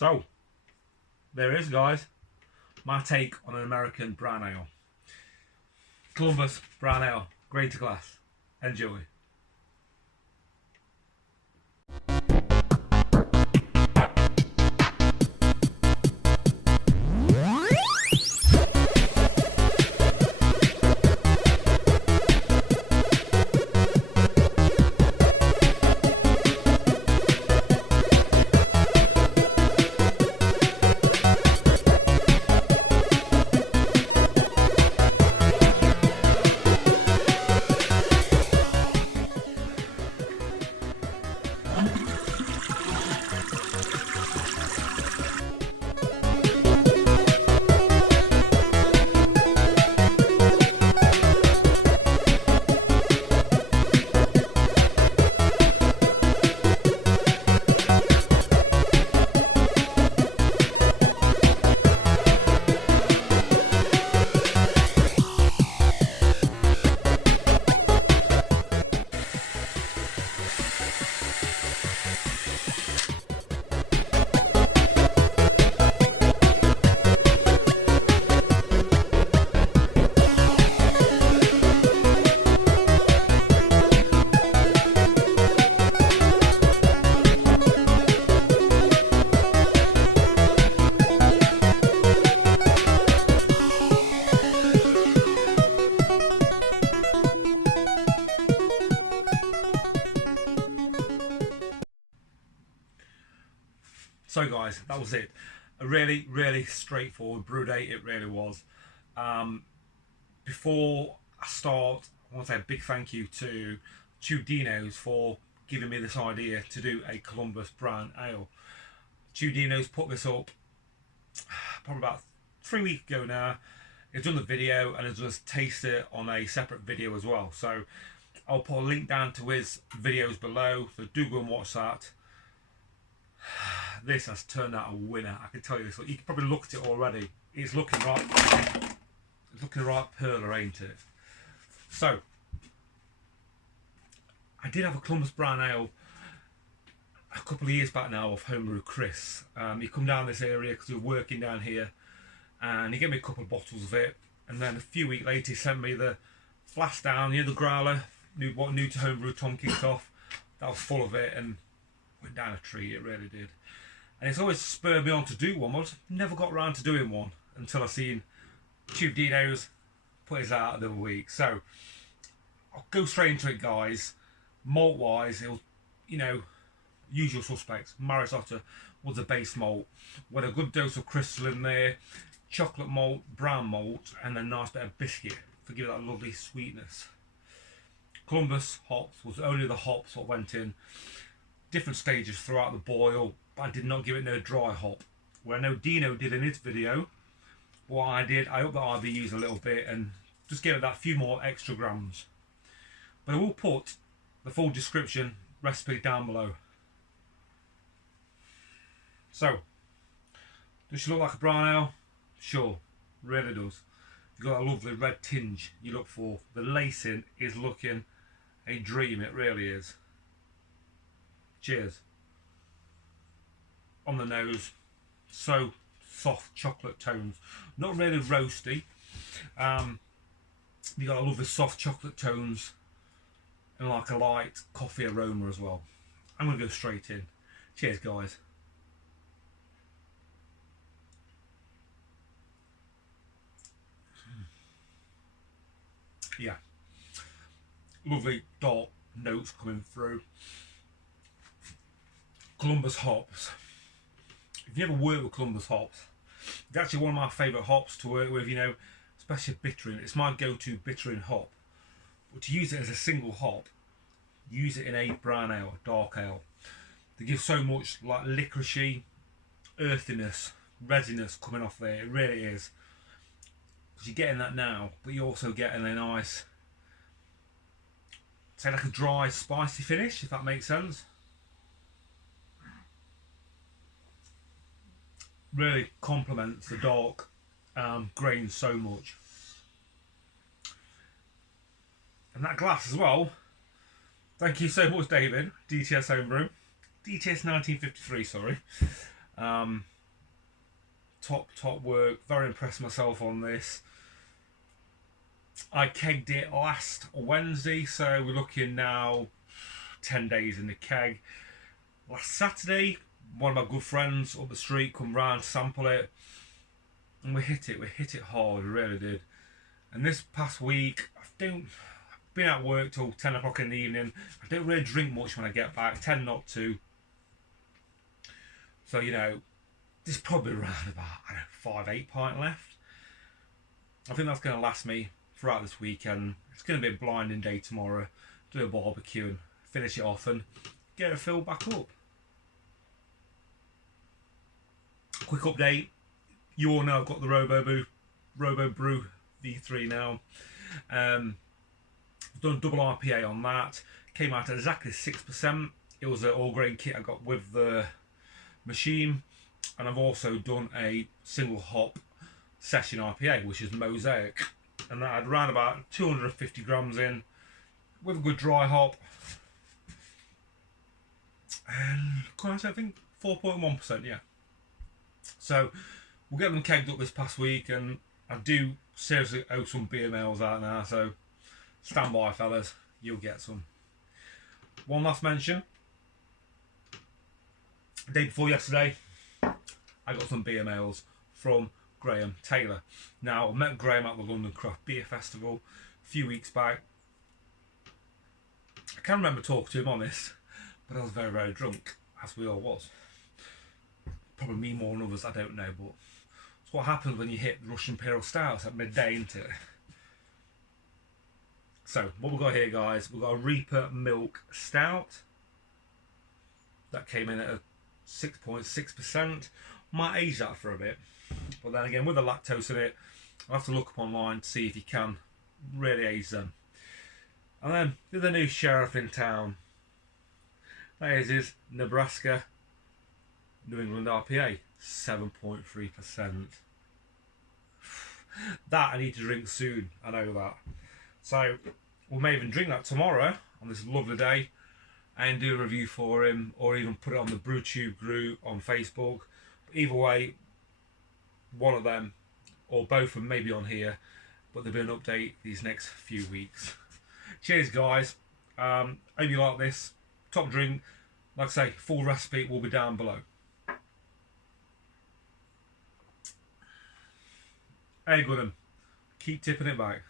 So, there it is, guys. My take on an American brown ale. Columbus brown ale, grain to glass. Enjoy. So guys, that was it. A really straightforward brew day, it really was. Before I start, I want to say a big thank you to TubeDinoz for giving me this idea to do a Columbus brown ale. TubeDinoz put this up probably about 3 weeks ago now. He's done the video and has just tasted it on a separate video as well. So I'll put a link down to his videos below, so do go and watch that. This has turned out a winner, I can tell you this. You can probably look at it already. It's looking right perler, ain't it? So, I did have a Columbus brown ale a couple of years back now off Homebrew Chris. He come down this area because we were working down here, and he gave me a couple of bottles of it, and then a few weeks later he sent me the flask down, you know, the growler, new to Homebrew Tom kicked off. That was full of it and went down a tree, it really did. And it's always spurred me on to do one, but I just never got around to doing one until I seen TubeDinoz put his out the other week. So I'll go straight into it, guys. Malt wise, it was, you know, usual suspects. Marris Otter was a base malt with a good dose of crystal in there, chocolate malt, brown malt, and a nice bit of biscuit to give it that lovely sweetness. Columbus hops was only the hops what went in. Different stages throughout the boil, but I did not give it no dry hop. Where I know Dino did in his video, what I did, I upped the IBUs a little bit and just gave it that few more extra grams. But I will put the full description recipe down below. So, does she look like a brown ale? Sure, really does. You've got a lovely red tinge you look for. The lacing is looking a dream, it really is. Cheers. On the nose, so soft chocolate tones, not really roasty. You got a lovely soft chocolate tones and like a light coffee aroma as well. I'm gonna go straight in. Cheers, guys. Yeah, lovely dark notes coming through. Columbus hops. If you ever worked with Columbus hops, it's actually one of my favourite hops to work with, you know, especially bittering. It's my go-to bittering hop. But to use it as a single hop, use it in a brown ale, dark ale. They give so much like licoricey, earthiness, resiness coming off there. It really is. Because you're getting that now, but you're also getting a nice, say like a dry, spicy finish, if that makes sense. Really complements the dark grain so much. And that glass as well. Thank you so much, David. DTS Homebrew. DTS 1953, sorry. top work. Very impressed myself on this. I kegged it last Wednesday, so we're looking now 10 days in the keg. Last Saturday, one of my good friends up the street come round, sample it, and we hit it hard, we really did. And this past week, I've been at work till 10 o'clock in the evening. I don't really drink much when I get back, tend not to. So, you know, there's probably around about, I don't know, 5-8 pint left. I think that's going to last me throughout this weekend. It's going to be a blinding day tomorrow. Do a barbecue and finish it off and get it filled back up. Quick update. You all know I've got the BREW V3 now. I've done double RPA on that. Came out at exactly 6%. It was an all grain kit I got with the machine. And I've also done a single hop session RPA, which is Mosaic. And that had around about 250 grams in with a good dry hop. And quite, I think 4.1%, yeah. So we'll get them kegged up this past week, and I do seriously owe some beer mails out now, so stand by, fellas, you'll get some. One last mention. The day before yesterday, I got some beer mails from Graham Taylor. Now, I met Graham at the London Craft Beer Festival a few weeks back. I can't remember talking to him on this, but I was very, very drunk, as we all was. Probably me more than others, I don't know, but it's what happens when you hit Russian Imperial Stouts at midday, isn't it? So, what we've got here, guys, we've got a Reaper Milk Stout. That came in at a 6.6%. Might age that for a bit. But then again, with the lactose in it, I'll have to look up online to see if you can really age them. And then, there's a new sheriff in town. That is Nebraska New England RPA, 7.3%. That I need to drink soon, I know that. So, we may even drink that tomorrow, on this lovely day, and do a review for him, or even put it on the BrewTube group on Facebook. But either way, one of them, or both of them may be on here, but there'll be an update these next few weeks. Cheers, guys. Hope you like this. Top drink. Like I say, full recipe will be down below. Hey, good one. Keep tipping it back.